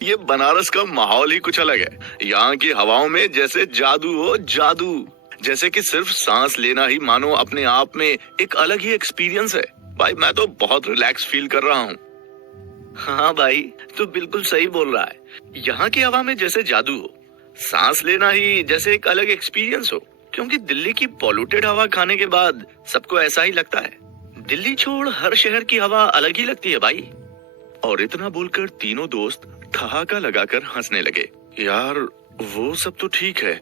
ये बनारस का माहौल ही कुछ अलग है। यहाँ की हवाओं में जैसे जादू हो जादू। जैसे कि सिर्फ सांस लेना ही मानो अपने आप में एक अलग ही एक्सपीरियंस है। भाई मैं तो बहुत रिलैक्स फील कर रहा हूँ। हाँ भाई, तो बिल्कुल सही बोल रहा है। यहाँ की हवा में जैसे जादू हो, सांस लेना ही जैसे एक अलग एक्सपीरियंस हो। क्योंकि दिल्ली की पॉल्यूटेड हवा खाने के बाद सबको ऐसा ही लगता है। दिल्ली छोड़ हर शहर की हवा अलग ही लगती है भाई। और इतना बोलकर तीनों दोस्त ठहाका लगाकर हंसने लगे। यार वो सब तो ठीक है,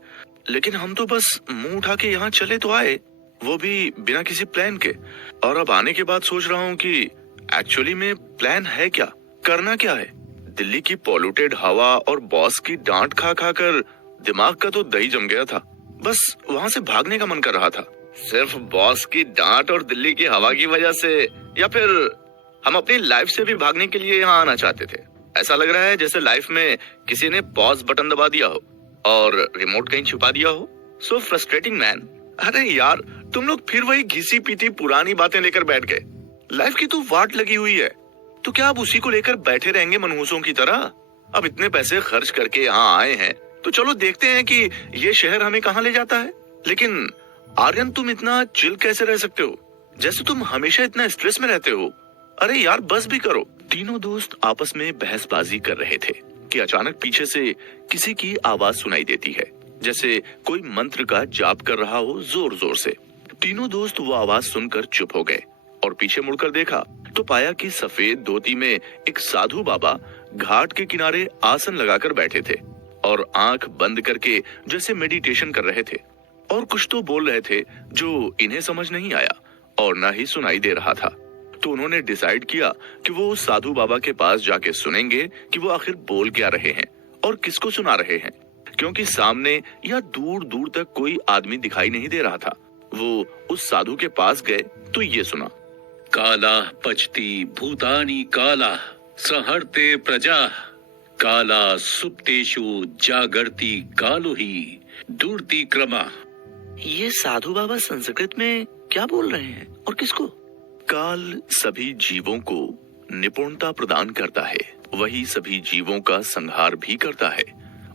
लेकिन हम तो बस मुंह उठा के यहाँ चले तो आए, वो भी बिना किसी प्लान के। और अब आने के बाद सोच रहा हूँ कि एक्चुअली में प्लान है क्या, करना क्या है। दिल्ली की पॉल्यूटेड हवा और बॉस की डांट खा खा कर दिमाग का तो दही जम गया था। बस वहाँ से भागने का मन कर रहा था। सिर्फ बॉस की डांट और दिल्ली की हवा की वजह से, या फिर हम अपनी लाइफ से भी भागने के लिए यहाँ आना चाहते थे। ऐसा लग रहा है जैसे लाइफ में किसी ने पॉज बटन दबा दिया हो और रिमोट कहीं छुपा दिया हो। So frustrating man. अरे यार, तुम लोग फिर वही घिसी पीटी पुरानी बातें लेकर बैठ गए। लाइफ की तो वाट लगी हुई है, तो क्या अब उसी को लेकर बैठे रहेंगे मनहूसों की तरह। अब इतने पैसे खर्च करके यहाँ आए हैं, तो चलो देखते हैं कि ये शहर हमें कहाँ ले जाता है। लेकिन आर्यन, तुम इतना चिल कैसे रह सकते हो, जैसे तुम हमेशा इतना स्ट्रेस में रहते हो। अरे यार बस भी करो। तीनों दोस्त आपस में बहसबाजी कर रहे थे कि अचानक पीछे से किसी की आवाज सुनाई देती है, जैसे कोई मंत्र का जाप कर रहा हो जोर जोर से। तीनों दोस्त वो आवाज सुनकर चुप हो गए और पीछे मुड़कर देखा तो पाया कि सफेद धोती में एक साधु बाबा घाट के किनारे आसन लगाकर बैठे थे और आंख बंद करके जैसे मेडिटेशन कर रहे थे। और कुछ तो बोल रहे थे जो इन्हें समझ नहीं आया और ना ही सुनाई दे रहा था। तो उन्होंने डिसाइड किया कि वो उस साधु बाबा के पास जाके सुनेंगे कि वो आखिर बोल क्या रहे हैं और किसको सुना रहे हैं। क्योंकि सामने या दूर दूर तक कोई आदमी दिखाई नहीं दे रहा था। वो उस साधु के पास गए तो ये सुना। काला पचती भूतानी काला सहर्ते प्रजा काला सुप्तेषु जागर्ति कालो ही दूरती क्रमा। ये साधु बाबा संस्कृत में क्या बोल रहे हैं और किसको? काल सभी जीवों को निपुणता प्रदान करता है, वही सभी जीवों का संहार भी करता है।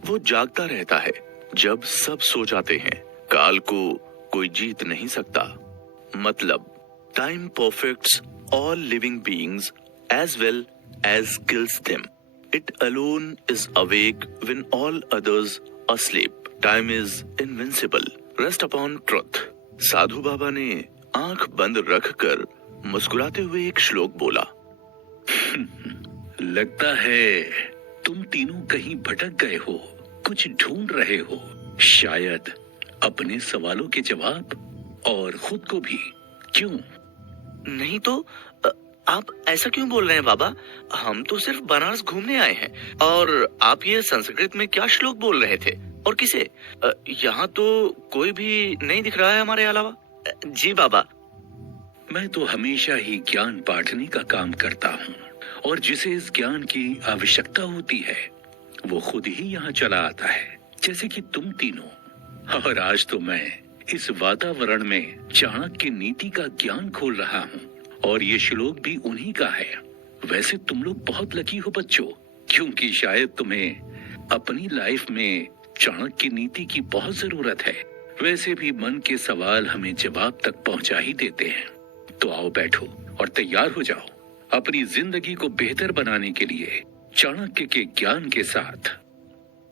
वो जागता रहता है जब सब सो जाते हैं। काल को कोई जीत नहीं सकता। मतलब time perfects all living beings as well as kills them. It alone is awake when all others asleep. Time is invincible. Rest upon truth. साधु बाबा ने आंख बंद रखकर मुस्कुराते हुए एक श्लोक बोला। लगता है तुम तीनों कहीं भटक गए हो, कुछ ढूंढ रहे हो, शायद अपने सवालों के जवाब और खुद को भी। क्यों? नहीं तो आप ऐसा क्यों बोल रहे हैं बाबा? हम तो सिर्फ बनारस घूमने आए हैं और आप ये संस्कृत में क्या श्लोक बोल रहे थे और किसे? यहाँ तो कोई भी नहीं दिख रहा है हमारे अलावा। जी बाबा। मैं तो हमेशा ही ज्ञान बांटने का काम करता हूँ और जिसे इस ज्ञान की आवश्यकता होती है वो खुद ही यहाँ चला आता है, जैसे कि तुम तीनों। और आज तो मैं इस वातावरण में चाणक्य नीति का ज्ञान खोल रहा हूँ और ये श्लोक भी उन्हीं का है। वैसे तुम लोग बहुत लकी हो बच्चों, क्योंकि शायद तुम्हें अपनी लाइफ में चाणक्य नीति की बहुत जरूरत है। वैसे भी मन के सवाल हमें जवाब तक पहुंचा ही देते हैं। तो आओ बैठो और तैयार हो जाओ अपनी जिंदगी को बेहतर बनाने के लिए चाणक्य के ज्ञान के साथ।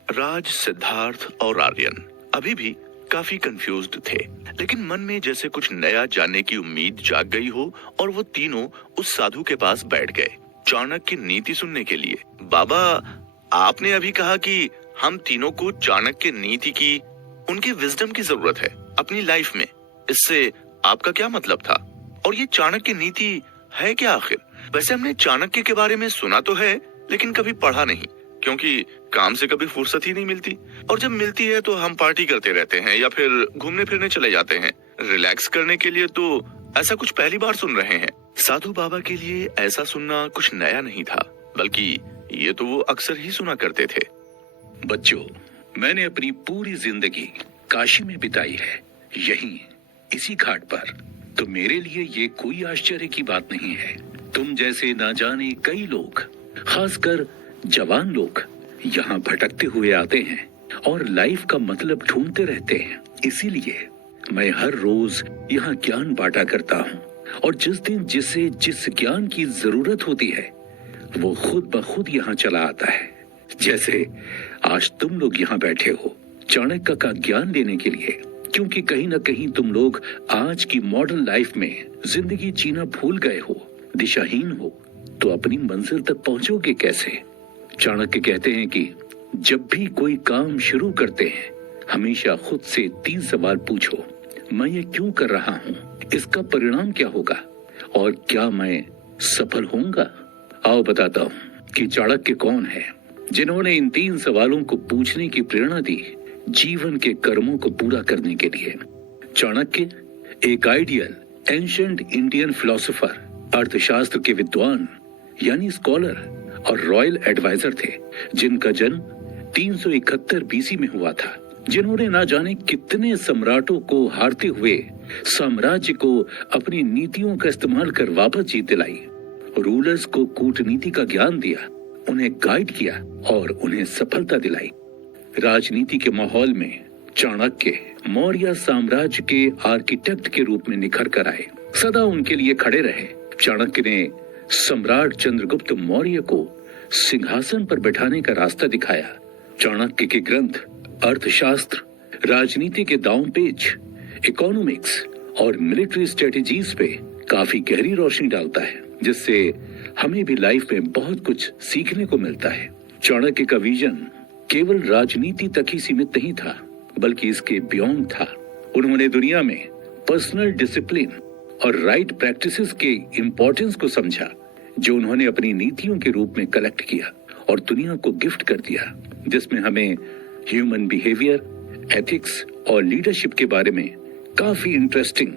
राज, सिद्धार्थ और आर्यन अभी भी काफी कंफ्यूज्ड थे, लेकिन मन में जैसे कुछ नया जानने की उम्मीद जाग गई हो और वो तीनों उस साधु के पास बैठ गए चाणक्य की नीति सुनने के लिए। बाबा, आपने अभी कहा कि हम तीनों को चाणक्य नीति की, उनकी विजडम की जरूरत है अपनी लाइफ में। इससे आपका क्या मतलब था? और ये चाणक्य नीति है क्या आखिर? वैसे हमने चाणक्य के बारे में सुना तो है, लेकिन कभी पढ़ा नहीं, क्योंकि काम से कभी फुर्सत ही नहीं मिलती। और जब मिलती है तो हम पार्टी करते रहते हैं या फिर घूमने फिरने चले जाते हैं। रिलैक्स करने के लिए तो ऐसा कुछ पहली बार सुन रहे हैं। साधु बाबा के लिए ऐसा सुनना कुछ नया नहीं था, बल्कि ये तो वो अक्सर ही सुना करते थे। बच्चों, मैंने अपनी पूरी जिंदगी काशी में बिताई है, यहीं इसी घाट पर। तो मेरे लिए ये कोई आश्चर्य की बात नहीं है। तुम जैसे ना जाने कई लोग, खासकर जवान लोग, यहाँ भटकते हुए आते हैं और लाइफ का मतलब ढूंढते रहते हैं। इसीलिए मैं हर रोज यहाँ ज्ञान बांटा करता हूँ, और जिस दिन जिसे जिस ज्ञान की जरूरत होती है वो खुद ब खुद यहाँ चला आता है। जैसे आज तुम लोग यहाँ बैठे हो चाणक्य का ज्ञान लेने के लिए, क्योंकि कहीं ना कहीं तुम लोग आज की मॉडर्न लाइफ में जिंदगी जीना भूल गए हो, दिशाहीन हो, तो अपनी मंजिल तक पहुंचोगे कैसे? चाणक्य कहते हैं कि जब भी कोई काम शुरू करते हैं हमेशा खुद से 3 सवाल पूछो। मैं ये क्यों कर रहा हूँ, इसका परिणाम क्या होगा, और क्या मैं सफल होऊंगा? आओ बताता हूँ कि चाणक्य कौन है जिन्होंने इन 3 सवालों को पूछने की प्रेरणा दी जीवन के कर्मों को पूरा करने के लिए। चाणक्य एक आइडियल एंशिएंट इंडियन फिलोसोफर, अर्थशास्त्र के विद्वान यानी स्कॉलर और रॉयल एडवाइजर थे, जिनका जन्म 371 बीसी में हुआ था, जिन्होंने ना जाने कितने सम्राटों को हारते हुए साम्राज्य को अपनी नीतियों का इस्तेमाल कर वापस जीत दिलाई, रूलर्स को कूटनीति का ज्ञान दिया, उन्हें गाइड किया और उन्हें सफलता दिलाई। राजनीति के माहौल में चाणक्य मौर्य साम्राज्य के आर्किटेक्ट के रूप में निखर कर आए, सदा उनके लिए खड़े रहे। चाणक्य ने सम्राट चंद्रगुप्त मौर्य को सिंहासन पर बैठाने का रास्ता दिखाया। चाणक्य के ग्रंथ अर्थशास्त्र, राजनीति के दांव पेच, इकोनॉमिक्स और मिलिट्री स्ट्रेटेजीज पे काफी गहरी रोशनी डालता है, जिससे हमें भी लाइफ में बहुत कुछ सीखने को मिलता है। चाणक्य का विजन केवल राजनीति तक ही सीमित नहीं था, बल्कि इसके बियॉन्ड था। उन्होंने दुनिया में पर्सनल डिसिप्लिन और राइट प्रैक्टिसेस के इम्पोर्टेंस को समझा, जो उन्होंने अपनी नीतियों के रूप में कलेक्ट किया और दुनिया को गिफ्ट कर दिया, जिसमें हमें ह्यूमन बिहेवियर, एथिक्स और लीडरशिप के बारे में काफी इंटरेस्टिंग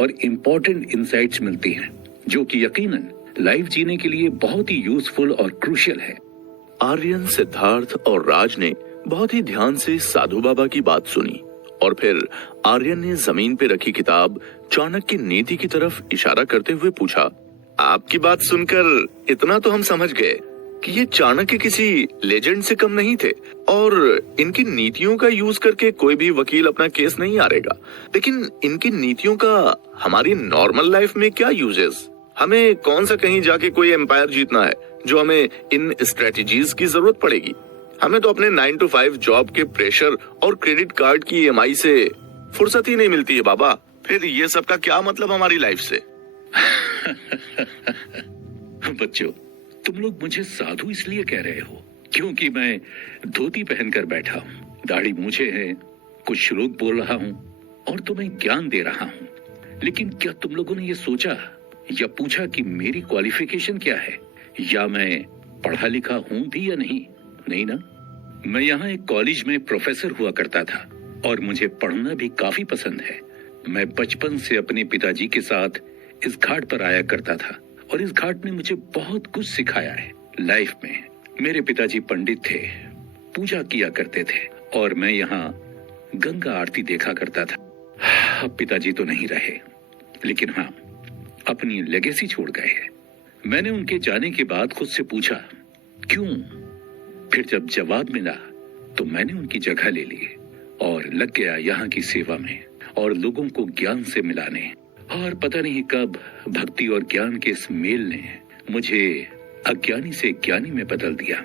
और इम्पोर्टेंट इंसाइट्स मिलती हैं, जो कि यकीनन लाइफ जीने के लिए बहुत ही यूजफुल और क्रूशियल है। आर्यन, सिद्धार्थ और राज ने बहुत ही ध्यान से साधु बाबा की बात सुनी और फिर आर्यन ने जमीन पे रखी किताब चाणक्य की नीति की तरफ इशारा करते हुए पूछा, आपकी बात सुनकर इतना तो हम समझ गए कि ये चाणक्य किसी लेजेंड से कम नहीं थे और इनकी नीतियों का यूज करके कोई भी वकील अपना केस नहीं हारेगा। लेकिन इनकी नीतियों का हमारी नॉर्मल लाइफ में क्या यूजेस? हमें कौन सा कहीं जाके कोई एम्पायर जीतना है जो हमें इन स्ट्रेटेजीज की जरूरत पड़ेगी? हमें तो अपने 9 to 5 जॉब के प्रेशर और क्रेडिट कार्ड की ईएमआई से फुर्सत ही नहीं मिलती है बाबा। फिर ये सब का क्या मतलब हमारी लाइफ से? बच्चों, तुम लोग मुझे साधु इसलिए कह रहे हो क्योंकि मैं धोती पहनकर बैठा हूँ, दाढ़ी मूछे हैं, कुछ श्लोक बोल रहा हूँ और तुम्हें ज्ञान दे रहा हूँ। लेकिन क्या तुम लोगों ने ये सोचा या पूछा कि मेरी क्वालिफिकेशन क्या है, या मैं पढ़ा लिखा हूँ भी या नहीं? नहीं ना। मैं यहाँ एक कॉलेज में प्रोफेसर हुआ करता था और मुझे पढ़ना भी काफी पसंद है। मैं बचपन से अपने पिताजी के साथ इस घाट पर आया करता था और इस घाट ने मुझे बहुत कुछ सिखाया है लाइफ में। मेरे पिताजी पंडित थे, पूजा किया करते थे और मैं यहाँ गंगा आरती देखा करता था। अब पिताजी तो नहीं रहे, लेकिन हाँ, अपनी लेगेसी छोड़ गए हैं। मैंने उनके जाने के बाद खुद से पूछा क्यों? फिर जब जवाब मिला तो मैंने उनकी जगह ले ली और लग गया यहाँ की सेवा में और लोगों को ज्ञान से मिलाने। और पता नहीं कब भक्ति और ज्ञान के इस मेल ने मुझे अज्ञानी से ज्ञानी में बदल दिया।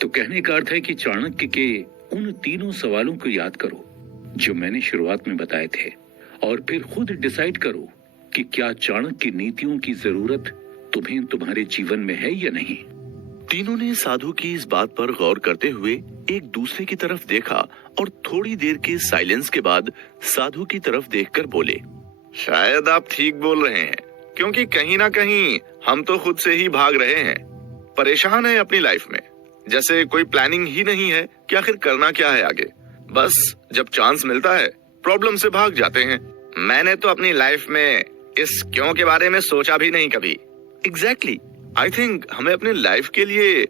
तो कहने का अर्थ है कि चाणक्य के उन 3 सवालों को याद करो जो मैंने शुरुआत में बताए थे और फिर खुद डिसाइड करो कि क्या चाणक्य की नीतियों की जरूरत तुम्हें तुम्हारे जीवन में है या नहीं। तीनों ने साधु की इस बात पर गौर करते हुए एक दूसरे की तरफ देखा और थोड़ी देर के साइलेंस के बाद साधु की तरफ देखकर बोले, शायद आप ठीक बोल रहे हैं, क्योंकि कहीं ना कहीं हम तो खुद से ही भाग रहे हैं, परेशान हैं अपनी लाइफ में, जैसे कोई प्लानिंग ही नहीं है कि आखिर करना क्या है आगे। बस जब चांस मिलता है प्रॉब्लम से भाग जाते हैं। मैंने तो अपनी लाइफ में इस क्यों के बारे में सोचा भी नहीं कभी। एग्जैक्टली, आई थिंक हमें अपने लाइफ के लिए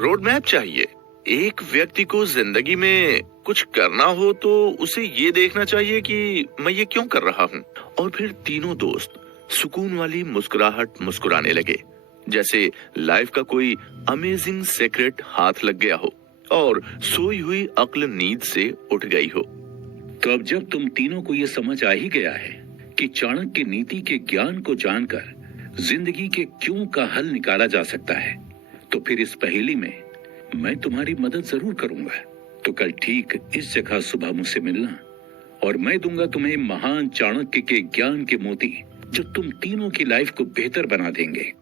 रोड मैप चाहिए। एक व्यक्ति को जिंदगी में कुछ करना हो तो उसे ये देखना चाहिए कि मैं ये क्यों कर रहा हूँ। और फिर तीनों दोस्त सुकून वाली मुस्कुराहट मुस्कुराने लगे, जैसे लाइफ का कोई अमेजिंग सीक्रेट हाथ लग गया हो और सोई हुई अक्ल नींद से उठ गई हो। तो अब जब तुम तीनों को यह समझ आ ही गया है कि चाणक्य नीति के ज्ञान को जानकर जिंदगी के क्यों का हल निकाला जा सकता है, तो फिर इस पहेली में मैं तुम्हारी मदद जरूर करूंगा। तो कल ठीक इस जगह सुबह मुझसे मिलना और मैं दूंगा तुम्हें महान चाणक्य के ज्ञान के मोती, जो तुम तीनों की लाइफ को बेहतर बना देंगे।